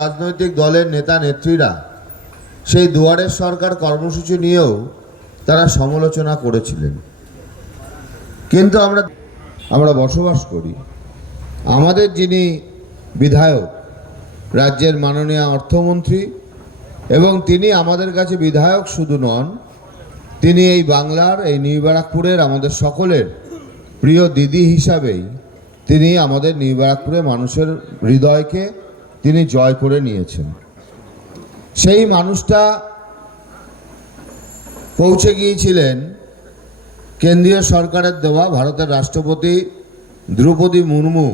রাজনৈতিক দলের নেতা নেত্রীরা সেই দুয়ারের সরকার কর্মসূচি নিয়েও তারা সমালোচনা করেছিলেন। কিন্তু আমরা বসবাস করি, আমাদের যিনি বিধায়ক, রাজ্যের মাননীয় অর্থমন্ত্রী, এবং তিনি আমাদের কাছে বিধায়ক শুধু নন, তিনি এই বাংলার, এই নিউ ব্যারাকপুরের আমাদের সকলের প্রিয় দিদি হিসাবেই তিনি আমাদের নিউ ব্যারাকপুরের মানুষের হৃদয়কে তিনি জয় করে নিয়েছেন। সেই মানুষটা পৌঁছে গিয়েছিলেন কেন্দ্রীয় সরকারের দেওয়া ভারতের রাষ্ট্রপতি দ্রৌপদী মুর্মু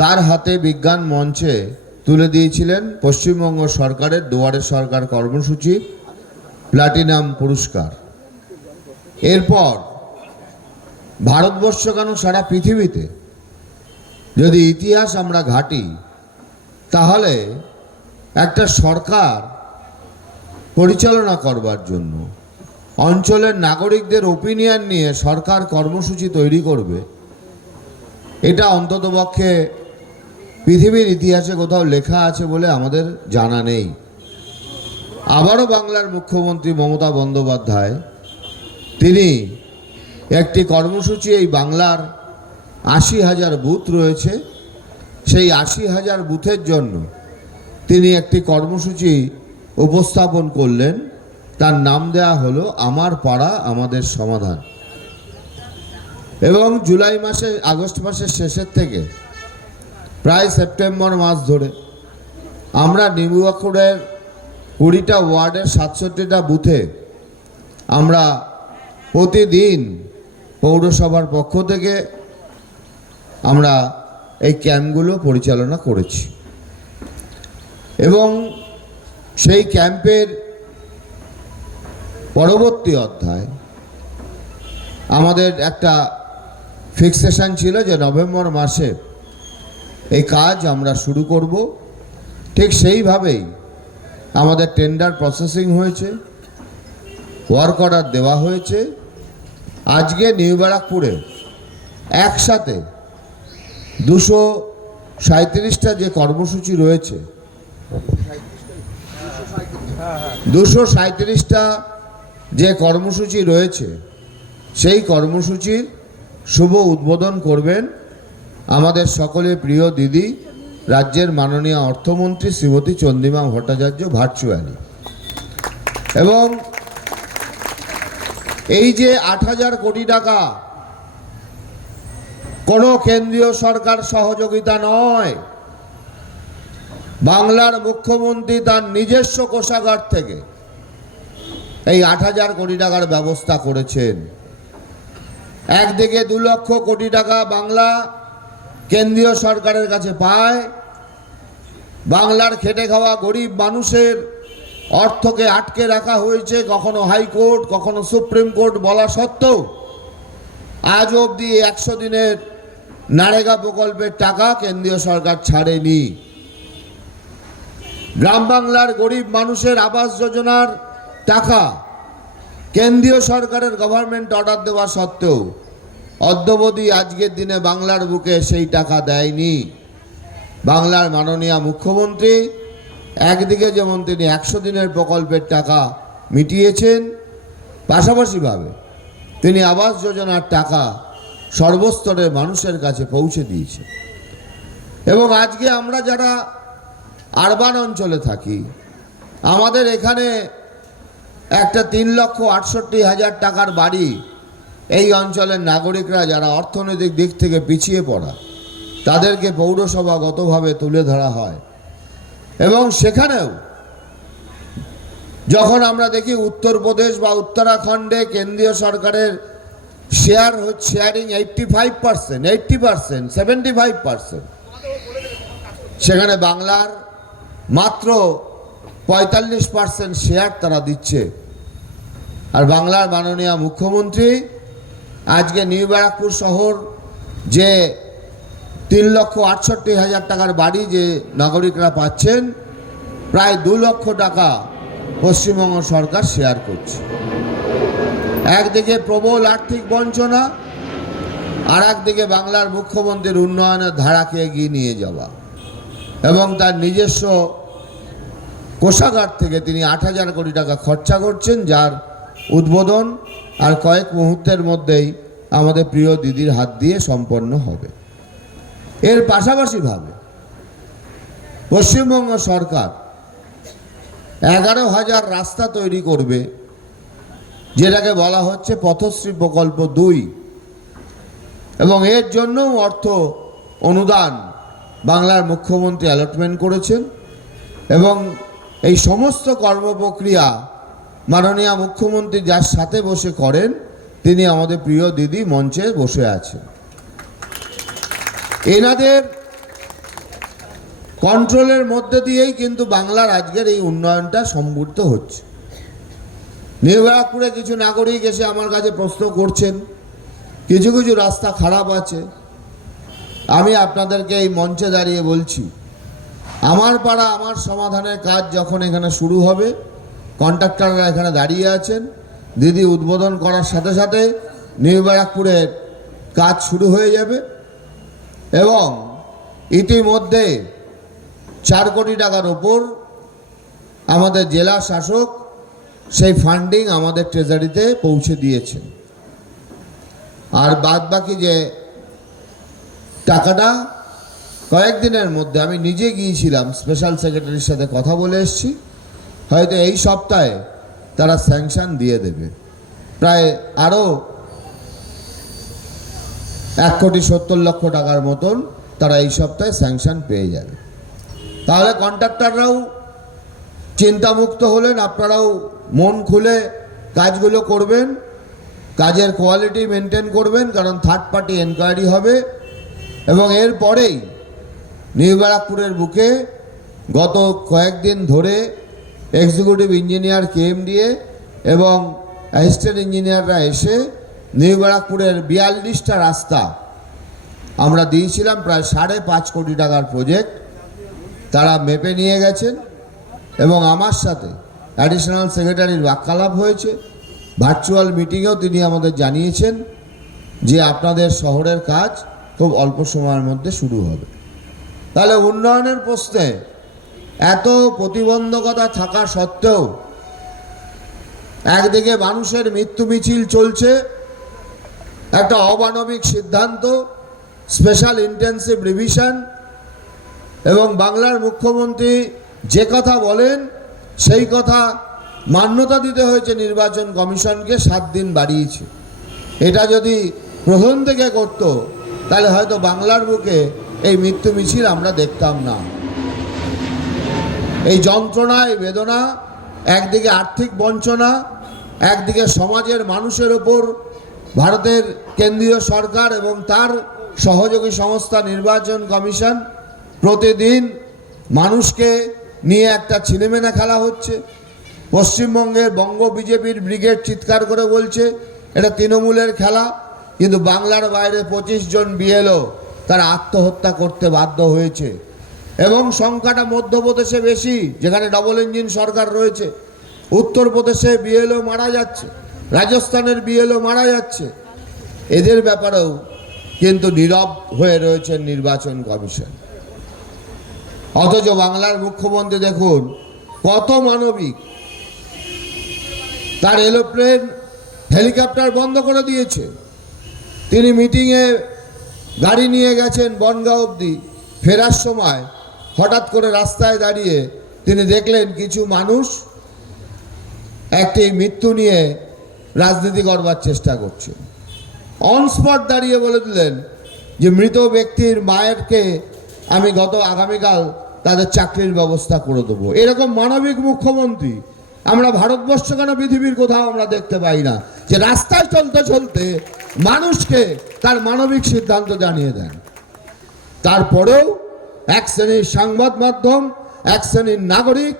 তার হাতে বিজ্ঞান মঞ্চে তুলে দিয়েছিলেন পশ্চিমবঙ্গ সরকারের দুয়ারে সরকার কর্মসূচি প্লাটিনাম পুরস্কার। এরপর ভারতবর্ষ কেন সারা পৃথিবীতে যদি ইতিহাস আমরা ঘাঁটি, তাহলে একটা সরকার পরিচালনা করবার জন্য অঞ্চলের নাগরিকদের ওপিনিয়ন নিয়ে সরকার কর্মসূচি তৈরি করবে, এটা অন্ততপক্ষে পৃথিবীর ইতিহাসে কোথাও লেখা আছে বলে আমাদের জানা নেই। আবারও বাংলার মুখ্যমন্ত্রী মমতা বন্দ্যোপাধ্যায় তিনি একটি কর্মসূচি, এই বাংলার ৮০,০০০ বুথ রয়েছে, সেই ৮০,০০০ বুথের জন্য তিনি একটি কর্মসূচি উপস্থাপন করলেন। তার নাম দেয়া হলো আমার পাড়া আমাদের সমাধান। এবং জুলাই মাসে, আগস্ট মাসের শেষের থেকে প্রায় সেপ্টেম্বর মাস ধরে আমরা নিউ ব্যারাকপুরের ২০টা ওয়ার্ডের ৬৭টা বুথে আমরা প্রতিদিন পৌরসভার পক্ষ থেকে আমরা এই ক্যাম্পগুলো পরিচালনা করেছি। এবং সেই ক্যাম্পের পরবর্তী অধ্যায় আমাদের একটা ফিক্সেশন ছিল যে নভেম্বর মাসে এই কাজ আমরা শুরু করব। ঠিক সেইভাবেই আমাদের টেন্ডার প্রসেসিং হয়েছে, ওয়ার্ক অর্ডার দেওয়া হয়েছে। আজকে নিউ ব্যারাকপুরে একসাথে ২৩৭টা যে কর্মসূচি রয়েছে, ২৩৭টা যে কর্মসূচি রয়েছে, সেই কর্মসূচির শুভ উদ্বোধন করবেন আমাদের সকলের প্রিয় দিদি, রাজ্যের মাননীয় অর্থমন্ত্রী শ্রীমতী চন্দ্রিমা ভট্টাচার্য ভার্চুয়ালি। এবং এই যে ৮,০০০ কোটি টাকা কোনো কেন্দ্রীয় সরকার সহযোগিতা নয়, বাংলার মুখ্যমন্ত্রী তার নিজস্ব কোষাগার থেকে এই ৮,০০০ কোটি টাকার ব্যবস্থা করেছেন। একদিকে ২ লক্ষ কোটি টাকা বাংলা কেন্দ্রীয় সরকারের কাছে পায়, বাংলার খেটে খাওয়া গরিব মানুষের অর্থকে আটকে রাখা হয়েছে, কখনো হাইকোর্ট, কখনো সুপ্রিম কোর্ট বলা সত্ত্বেও আজ অবধি ১০০ দিনের নারেগা প্রকল্পের টাকা কেন্দ্রীয় সরকার ছাড়েনি। গ্রাম বাংলার গরিব মানুষের আবাস যোজনার টাকা কেন্দ্রীয় সরকারের গভর্নমেন্ট অর্ডার দেওয়া সত্ত্বেও অদ্যাবধি আজকের দিনে বাংলার বুকে সেই টাকা দেয়নি। বাংলার মাননীয় মুখ্যমন্ত্রী একদিকে যেমন তিনি ১০০ দিনের প্রকল্পের টাকা মিটিয়েছেন, পাশাপাশিভাবে তিনি আবাস যোজনার টাকা সর্বস্তরের মানুষের কাছে পৌঁছে দিয়েছে। এবং আজকে আমরা যারা আরবান অঞ্চলে থাকি, আমাদের এখানে একটা ৩,৬৮,০০০ টাকার বাড়ি, এই অঞ্চলের নাগরিকরা যারা অর্থনৈতিক দিক থেকে পিছিয়ে পড়া, তাদেরকে পৌরসভাগতভাবে তুলে ধরা হয়। এবং সেখানেও যখন আমরা দেখি উত্তরপ্রদেশ বা উত্তরাখণ্ডে কেন্দ্রীয় সরকারের শেয়ারিং 85%, 80%, 75%, সেখানে বাংলার মাত্র ৪৫% শেয়ার তারা দিচ্ছে। আর বাংলার মাননীয় মুখ্যমন্ত্রী আজকে নিউ ব্যারাকপুর শহর যে ৩,৬৮,০০০ টাকার বাড়ি যে নাগরিকরা পাচ্ছেন, প্রায় ২ লক্ষ টাকা পশ্চিমবঙ্গ সরকার শেয়ার করছে। একদিকে প্রবল আর্থিক বঞ্চনা, আর একদিকে বাংলার মুখ্যমন্ত্রীর উন্নয়নের ধারাকে এগিয়ে নিয়ে যাওয়া এবং তার নিজস্ব কোষাগার থেকে তিনি 8,000 কোটি টাকা খরচা করছেন, যার উদ্বোধন আর কয়েক মুহূর্তের মধ্যেই আমাদের প্রিয় দিদির হাত দিয়ে সম্পন্ন হবে। এর পাশাপাশিভাবে পশ্চিমবঙ্গ সরকার 11,000 রাস্তা তৈরি করবে, যেটাকে বলা হচ্ছে পথশ্রী প্রকল্প 2, এবং এর জন্যও অর্থ অনুদান বাংলার মুখ্যমন্ত্রী অ্যালটমেন্ট করেছেন। এবং এই সমস্ত কর্মপ্রক্রিয়া মাননীয় মুখ্যমন্ত্রী যার সাথে বসে করেন, তিনি আমাদের প্রিয় দিদি মঞ্চে বসে আছেন। এনাদের কন্ট্রোলের মধ্যে দিয়েই কিন্তু বাংলার আজকের এই উন্নয়নটা সম্পূর্ণ হচ্ছে। নিউ ব্যারাকপুরে কিছু নাগরিক এসে আমার কাছে প্রশ্ন করছেন, কিছু কিছু রাস্তা খারাপ আছে। আমি আপনাদেরকে এই মঞ্চে দাঁড়িয়ে বলছি, আমার পাড়া আমার সমাধানের কাজ যখন এখানে শুরু হবে, কন্ট্রাক্টররা এখানে দাঁড়িয়ে আছেন, দিদি উদ্বোধন করার সাথে সাথে নিউ ব্যারাকপুরের কাজ শুরু হয়ে যাবে। এবং ইতিমধ্যে 4 কোটি টাকার ওপর আমাদের জেলা শাসক সেই ফান্ডিং আমাদের ট্রেজারিতে পৌঁছে দিয়েছেন। আর বাদবাকি যে টাকাটা কয়েকদিনের মধ্যে, আমি নিজে গিয়েছিলাম, স্পেশাল সেক্রেটারির সাথে কথা বলে এসেছি, হয়তো এই সপ্তাহে তারা স্যাংশন দিয়ে দেবে। প্রায় আরও 1,70,00,000 টাকার মতন তারা এই সপ্তাহে স্যাংশন পেয়ে যাবে। তাহলে কন্ট্রাক্টররাও চিন্তামুক্ত হলেন, আপনারাও মন খুলে কাজগুলো করবেন, কাজের কোয়ালিটি মেনটেন করবেন, কারণ থার্ড পার্টি এনকোয়ারি হবে। এবং এরপরেই নিউ ব্যারাকপুরের বুকে গত কয়েকদিন ধরে এক্সিকিউটিভ ইঞ্জিনিয়ার কেএমডিএ এবং অ্যাসিস্ট্যান্ট ইঞ্জিনিয়াররা এসে নিউ ব্যারাকপুরের 42টা রাস্তা আমরা দিয়েছিলাম, প্রায় 5.5 কোটি টাকার প্রজেক্ট, তারা মেপে নিয়ে গেছেন। এবং আমার সাথে অ্যাডিশনাল সেক্রেটারির বাক্যালাপ হয়েছে, ভার্চুয়াল মিটিংয়েও তিনি আমাদের জানিয়েছেন যে আপনাদের শহরের কাজ খুব অল্প সময়ের মধ্যে শুরু হবে। তাহলে উন্নয়নের প্রশ্নে এত প্রতিবন্ধকতা থাকা সত্ত্বেও একদিকে মানুষের মৃত্যু মিছিল চলছে, একটা অমানবিক সিদ্ধান্ত, স্পেশাল ইন্টেন্সিভ রিভিশন, এবং বাংলার মুখ্যমন্ত্রী যে কথা বলেন সেই কথা মান্যতা দিতে হয়েছে নির্বাচন কমিশনকে, 7 দিন বাড়িয়েছে। এটা যদি প্রথম থেকে করত তাহলে হয়তো বাংলার বুকে এই মৃত্যু মিছিল আমরা দেখতাম না। এই যন্ত্রণা, এই বেদনা, একদিকে আর্থিক বঞ্চনা, একদিকে সমাজের মানুষের ওপর ভারতের কেন্দ্রীয় সরকার এবং তার সহযোগী সংস্থা নির্বাচন কমিশন প্রতিদিন মানুষকে নিয়ে একটা ছিলেমেনা খেলা হচ্ছে। পশ্চিমবঙ্গের বঙ্গ বিজেপির ব্রিগেড চিৎকার করে বলছে এটা তৃণমূলের খেলা, কিন্তু বাংলার বাইরে 25 জন বিএলও তারা আত্মহত্যা করতে বাধ্য হয়েছে। এবং সংখ্যাটা মধ্যপ্রদেশে বেশি, যেখানে ডবল ইঞ্জিন সরকার রয়েছে। উত্তরপ্রদেশে বিএলও মারা যাচ্ছে, রাজস্থানের বিএলও মারা যাচ্ছে। এদের ব্যাপারেও কিন্তু নীরব হয়ে রয়েছে নির্বাচন কমিশন। অথচ বাংলার মুখ্যমন্ত্রী দেখুন কত মানবিক, তার এরোপ্লেন হেলিকপ্টার বন্ধ করে দিয়েছে। তিনি মিটিংয়ে গাড়ি নিয়ে গেছেন বনগাঁ অবধি, ফেরার সময় হঠাৎ করে রাস্তায় দাঁড়িয়ে তিনি দেখলেন কিছু মানুষ একটি মৃত্যু নিয়ে রাজনীতি করবার চেষ্টা করছে। অন স্পট দাঁড়িয়ে বলে দিলেন যে মৃত ব্যক্তির মায়েরকে আমি আগামীকাল তাদের চাকরির ব্যবস্থা করে দেবো। এরকম মানবিক মুখ্যমন্ত্রী আমরা ভারতবর্ষ কেন পৃথিবীর কোথাও আমরা দেখতে পাই না, যে রাস্তায় চলতে চলতে মানুষকে তার মানবিক সিদ্ধান্ত জানিয়ে দেন। তারপরেও এক শ্রেণীর সংবাদ মাধ্যম, এক শ্রেণীর নাগরিক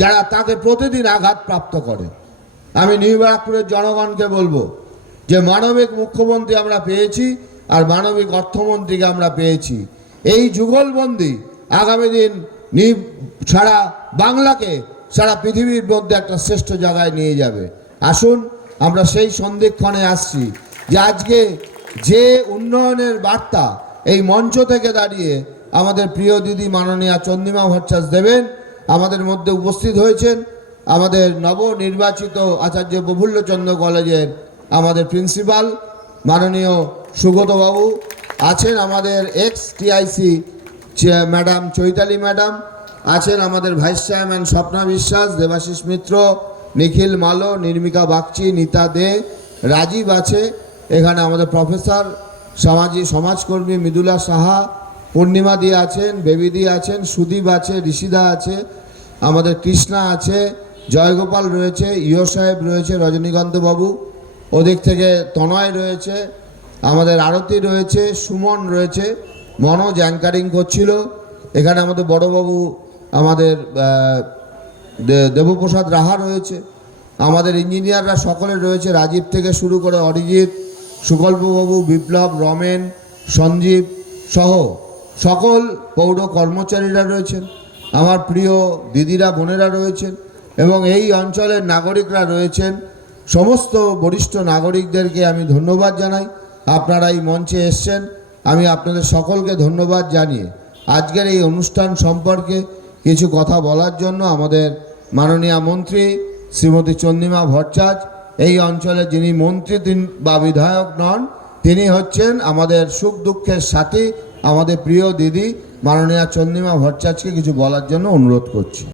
যারা তাকে প্রতিদিন আঘাত প্রাপ্ত করে। আমি নিউ ব্যারাকপুরের জনগণকে বলবো যে মানবিক মুখ্যমন্ত্রী আমরা পেয়েছি আর মানবিক অর্থমন্ত্রীকে আমরা পেয়েছি। এই যুগলবন্দি আগামী দিন সারা বাংলাকে সারা পৃথিবীর মধ্যে একটা শ্রেষ্ঠ জায়গায় নিয়ে যাবে। আসুন আমরা সেই সন্ধিক্ষণে আসছি যে আজকে যে উন্নয়নের বার্তা এই মঞ্চ থেকে দাঁড়িয়ে আমাদের প্রিয় দিদি মাননীয়া চন্দ্রিমা ভট্টাচার্য দেবেন, আমাদের মধ্যে উপস্থিত হয়েছেন আমাদের নবনির্বাচিত আচার্য প্রফুল্লচন্দ্র কলেজের আমাদের প্রিন্সিপাল মাননীয় সুগতবাবু, আছেন আমাদের x TIC madam Chaitali madam, আছেন আমাদের ভাইস চেয়ারম্যান স্বপ্না বিশ্বাস, দেবাশিস মিত্র, নিখিল মালো, নির্মিকা বাগচি, নিতা দে, রাজীব আছে এখানে, আমাদের প্রফেসর সমাজকর্মী মৃদুলা সাহা, পূর্ণিমা দি আছেন, বেবি দি আছেন, সুদীপ আছে, ঋষিদা আছে, আমাদের কৃষ্ণা আছে, জয়গোপাল রয়েছে, ইয় সাহেব রয়েছে, রজনীকান্ত বাবু, ওদিক থেকে তনয় রয়েছে, আমাদের আরতি রয়েছে, সুমন রয়েছে, মনোজ অ্যাঙ্কারিং করছিল, এখানে আমাদের বড়বাবু আমাদের দেবপ্রসাদ রাহা রয়েছে, আমাদের ইঞ্জিনিয়াররা সকলে রয়েছে, রাজীব থেকে শুরু করে অরিজিৎ, সুকল্পবাবু, বিপ্লব, রমেন, সঞ্জীব সহ সকল পৌর কর্মচারীরা রয়েছেন, আমার প্রিয় দিদিরা বোনেরা রয়েছেন এবং এই অঞ্চলের নাগরিকরা রয়েছেন। সমস্ত বরিষ্ঠ নাগরিকদেরকে আমি ধন্যবাদ জানাই, আপনারা এই মঞ্চে এসছেন, আমি আপনাদের সকলকে ধন্যবাদ জানিয়ে আজকের এই অনুষ্ঠান সম্পর্কে কিছু কথা বলার জন্য আমাদের মাননীয় মন্ত্রী শ্রীমতী চন্দ্রিমা ভট্টাচার্য, এই অঞ্চলে যিনি মন্ত্রী বা বিধায়ক নন, তিনি হচ্ছেন আমাদের সুখ দুঃখের সাথী, আমাদের প্রিয় দিদি মাননীয়া চন্দ্রিমা ভট্টাচার্যকে কিছু বলার জন্য অনুরোধ করছি।